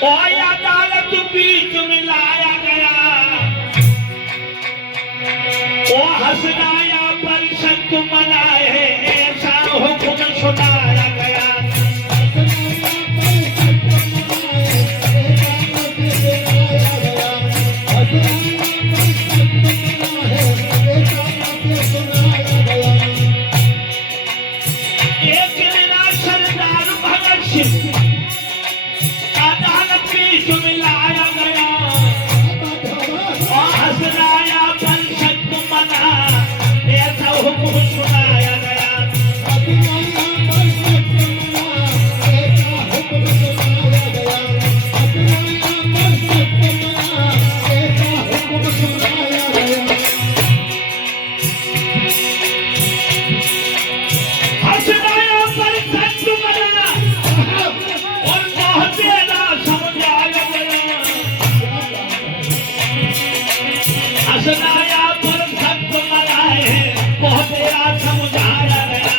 और अदालत बीच में लाया गया, ओ हंसनाया पर संत मनाए, ऐसा हुक्म सुनाया गया। एक मेरा सरदार भगत सिंह अदालत बीच में लाया गया, और हंसनाया पर संत मना, ऐसा हुक्म सुनाया गया। हंसनाया पर संत मना और बहुत देरा समझाया गया। हंसनाया पर संत मनाए, बहुत देरा समझाया गया।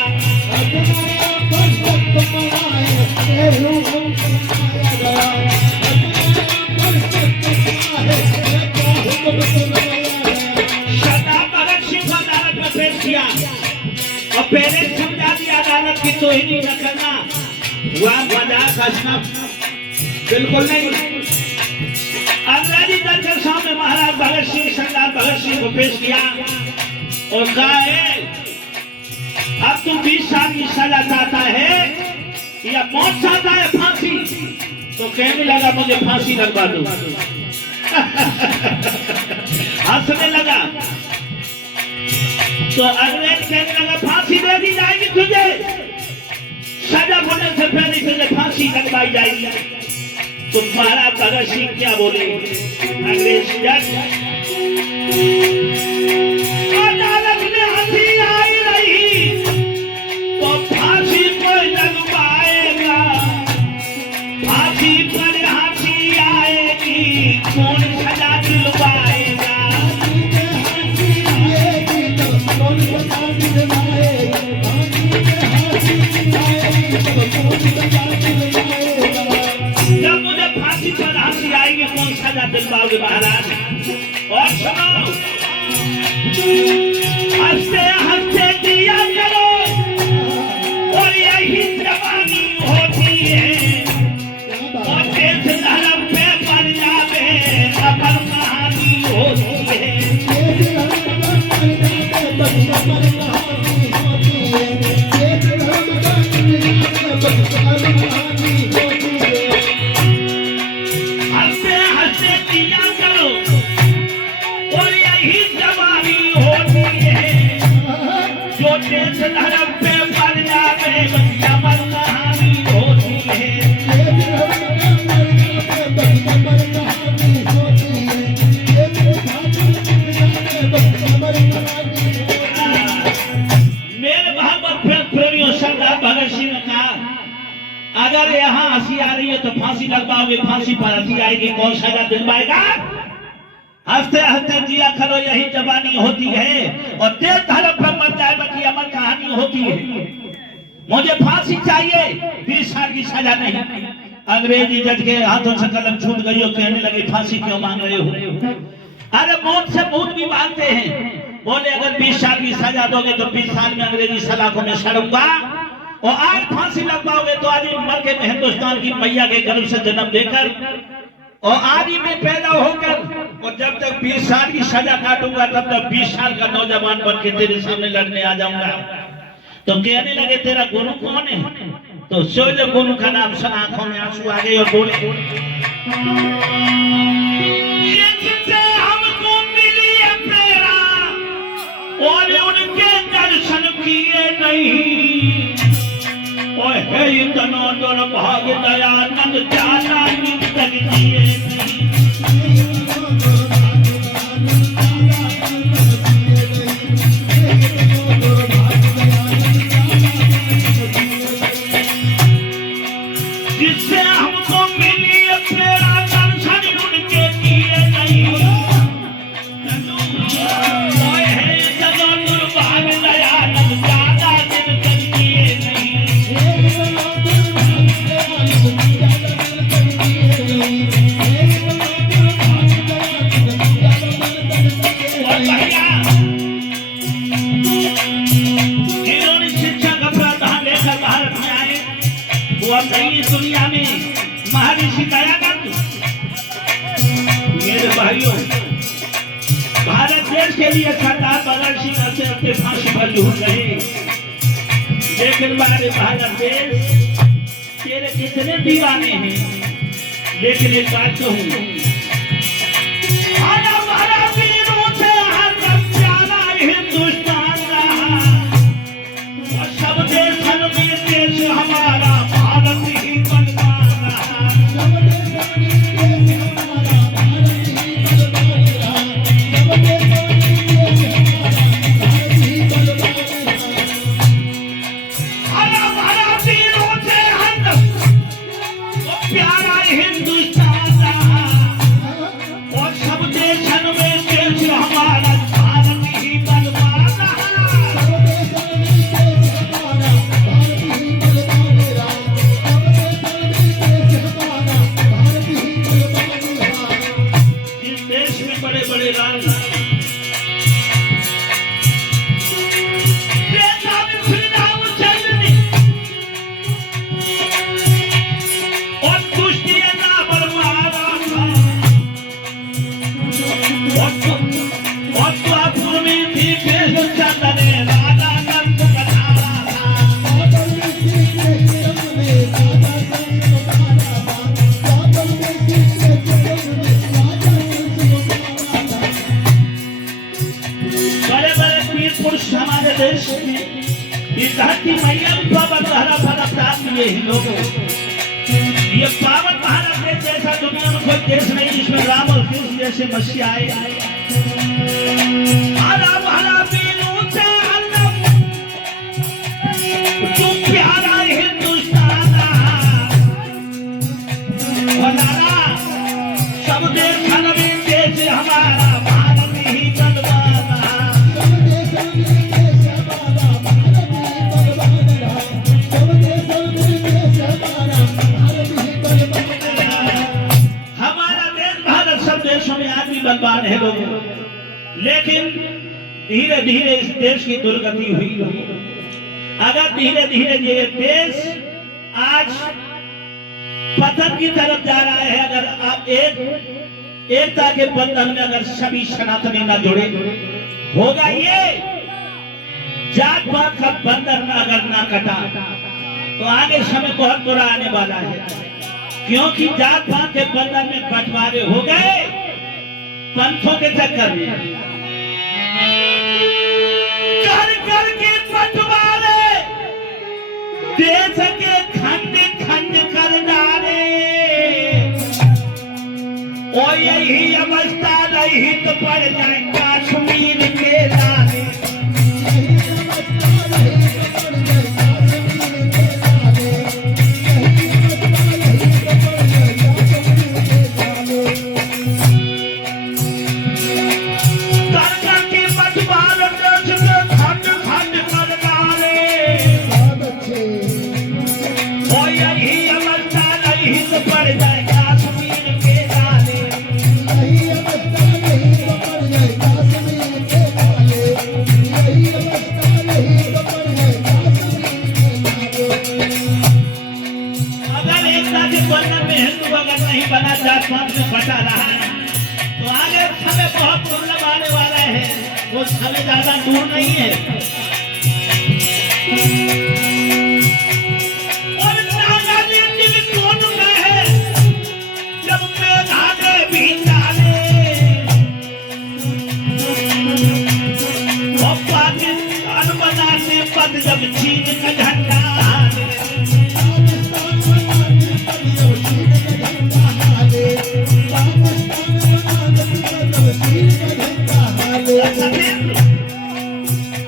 सदा भगत सिंह अदालत में पेश किया और पहले समझा दिया अदालत की तोहिनी न करना, वह मजाक हंसना बिल्कुल नहीं। अंग्रेजी जज के सामने महाराज भगत सिंह सरदार भगत सिंह को पेश किया और कहा है, अब तू 20 साल की सजा चाहता है या मौत चाहता है, फांसी? तो कहने लगा मुझे फांसी लगवा दो। हंसने लगा तो अंग्रेज कहने लगा फांसी दे दी जाएगी तुझे, सजा होने से पहले तुझे फांसी लगवाई जाएगी। तो महाराज भगत सिंह क्या बोले? अंग्रेज जज अदालत में हंसी आई रही तो फांसी पर लगवाएगा, फांसी पर हंसी आएगी, कौन सजा दिलवाएगा? जब मुझे फांसी पर हंसी आएगी, कौन सजा दिलवाओगे महाराज? और सुनो, हंसते हंसते दिया करो और यही जवानी होती है, और देश धर्म पे पड़ जावे अमर कहानी होती है। हंसते हंसते दिया करो और यही जवानी होती है, जो देश धर्म पे पड़ जावे अमर कहानी होती है। मेरे भागवत प्रेमियों सरदार भगत सिंह ने कहा, अगर यहाँ हंसी आ रही है तो फांसी लगवाओगे, फांसी पर हंसी आएगी, कौन सजा दिलवाएगा? हंसते हंसते जिया करो यही जवानी होती है, और देश धर्म पर मर जाए बची अमर कहानी होती है। मुझे फांसी चाहिए, 20 साल की सजा नहीं। अंग्रेजी जज के हाथों से कलम छूट गई और कहने लगे फांसी क्यों मांग रहे हो? अरे मौत से भूत भी मांगते हैं। बोले अगर 20 साल की सजा दोगे तो 20 साल में अंग्रेजी सलाखों में सड़ूंगा, और आज फांसी लगवाओगे तो आज मर के हिंदुस्तान की मैया के गर्भ से जन्म लेकर और आज ही में पैदा होकर, और जब तक 20 साल की सजा काटूंगा तब तक 20 साल का नौजवान बन के तेरे सामने लड़ने आ जाऊंगा। तो कहने लगे तेरा गुरु कौन है? तो सोच गुरु का नाम सुना, आंखों में आंसू आ गए और बोले, जिससे हमको मिली है प्रेरणा और उनके दर्शन किए नहीं, और है इतना दुर्भाग्य दयानंद जाना निकल किए नहीं। जिससे हमको मिली प्रेरणा दर्शन उनके दिए नहीं, और है इतना दुर्भाग्य दयानंद जाना निकल किए नहीं। और नहीं इस दुनिया में महर्षि दयानंद। मेरे भाइयों, भारत देश के लिए सरदार भगत सिंह अपने फांसी पर झूल गए, लेकिन हमारे भारत देश तेरे कितने दीवाने हैं। लेकिन एक बात कहूँ, हिंदुस्तान रहा और सब देशन में देश हमारा भारत ही बलवान रहा। हमारा वीरों से प्यारा हिंदुस्तान रहा और सब देशन में देश हमारा हमारे देश में धरती मैया लोगों, ये पावन भारत देश जैसा दुनिया में कोई देश नहीं जिसमें राम और कृष्ण जैसे मसीह आए। प्यारा हिंदुस्तान सब देश देश हमारा भारत ही बलवान। बलवान है लोगों, लेकिन धीरे धीरे इस देश की दुर्गति हुई। अगर धीरे धीरे ये देश आज पतन की तरफ जा रहा है, अगर आप एकता के बंधन में अगर सभी सनातनी न जुड़े, होगा ये जात पात का बंधन अगर ना कटा तो आगे समय बहुत बुरा आने वाला है। क्योंकि जात पात के बंधन में बंटवारे हो गए पंथों के चक्कर में, कर कर के बंटवारे देश के खंड खंड कर डाले। और यही अवस्था रही तो पड़ जाए कश्मीर के लाले। बना जात पात में बटा रहा है तो आगे समय बहुत प्रॉब्लम आने वाला है, वो समय ज्यादा दूर नहीं है। और नागा जी कौन है जब मैं धागे भी डाले और पाकिस्तान बनाने पद जब चीन का झंडा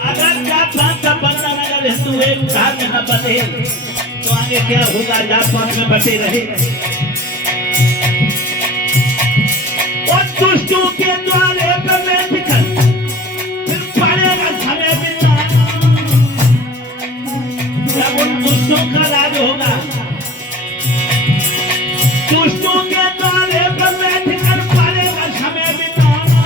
अगर जात पात का बंधन अगर हिंदू एक उधार में न बटे तो आगे क्या होगा? जात पात में बटे रहे और दुष्टों के द्वारे पर फिर पड़ेगा समय बिताना। जब उन दुष्टों का राज होगा, दुष्टों के द्वारे पर बैठकर पड़ेगा समय बिताना।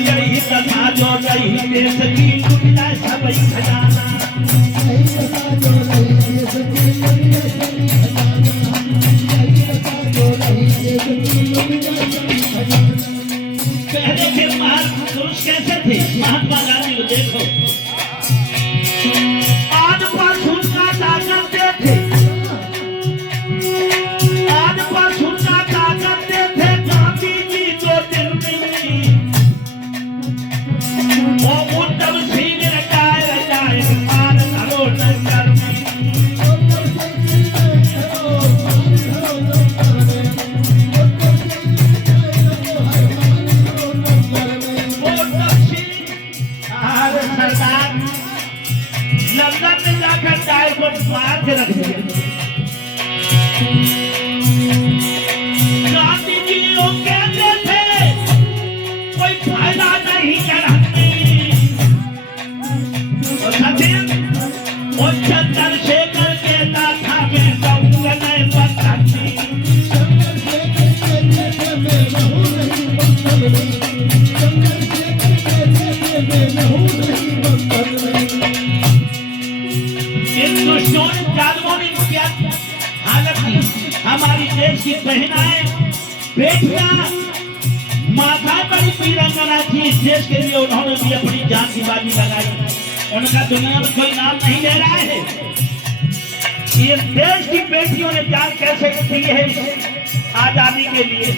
यही कथा जो यही देश की दुनिया सब खजाना। कैसे थे महात्मा गांधी को देखो, आज परसों का करते थे, आज परसों का करते थे गांधी जी जो दिल में, और उद्धव सिंह रटाए मान धरो नगर में। सरदार लंदन में जाकर चाय को मार के रख दिया। गांधी जी लोग कहते थे कोई फायदा नहीं करते, और सचिन और चंद्रशेखर कहता था मैं कहूँगा नहीं बताती। जादुओं ने क्या हालत की, हमारी देश की बहनाएं बेटियां माथा पर तिरंगा थी, इस देश के लिए उन्होंने भी अपनी जान की बाजी लगाई। उनका दुनिया में कोई नाम नहीं ले रहा है। इस देश की बेटियों ने जान कैसे दी है आजादी के लिए।